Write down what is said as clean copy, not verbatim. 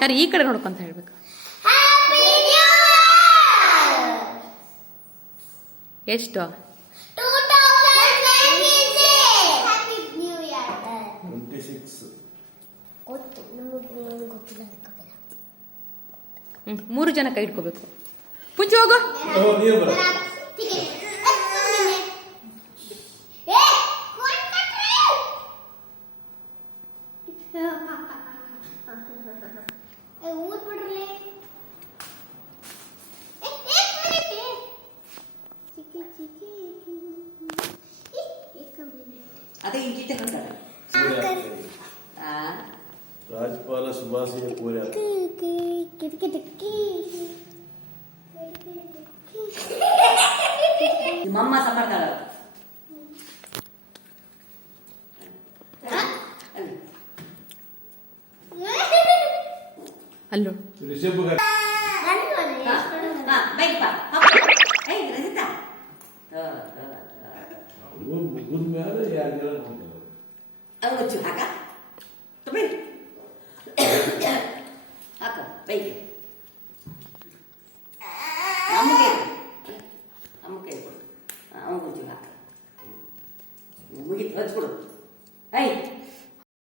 ಸರಿ ಈ ಕಡೆ ನೋಡ್ಕೊಂತ ಹೇಳ್ಬೇಕು. ಎಷ್ಟು? 3 ಜನ ಕೈ ಇಟ್ಕೋಬೇಕು. ಪುಂಚು ಹೋಗು. ಅದೇ ಇಂಚಿಟ್ಟೆ ಕಂತಾರೆ ರಾಜ್ಪಾಲ ಸುಭಾಷಿಯ ಪೂರ್ಯ ಮಮ್ಮ ಸಂಬರ್ತಾಳ ಅಲ್ಲೋ ರಿಷಬ್ ಬೈಕ್ ಬಾ ರಜಿತಾ ಮುಗಿದ ಮೇಲೆ 2 ಜನ ನೋಡ್ತಾರೆ. ಅದು ಹಾಕ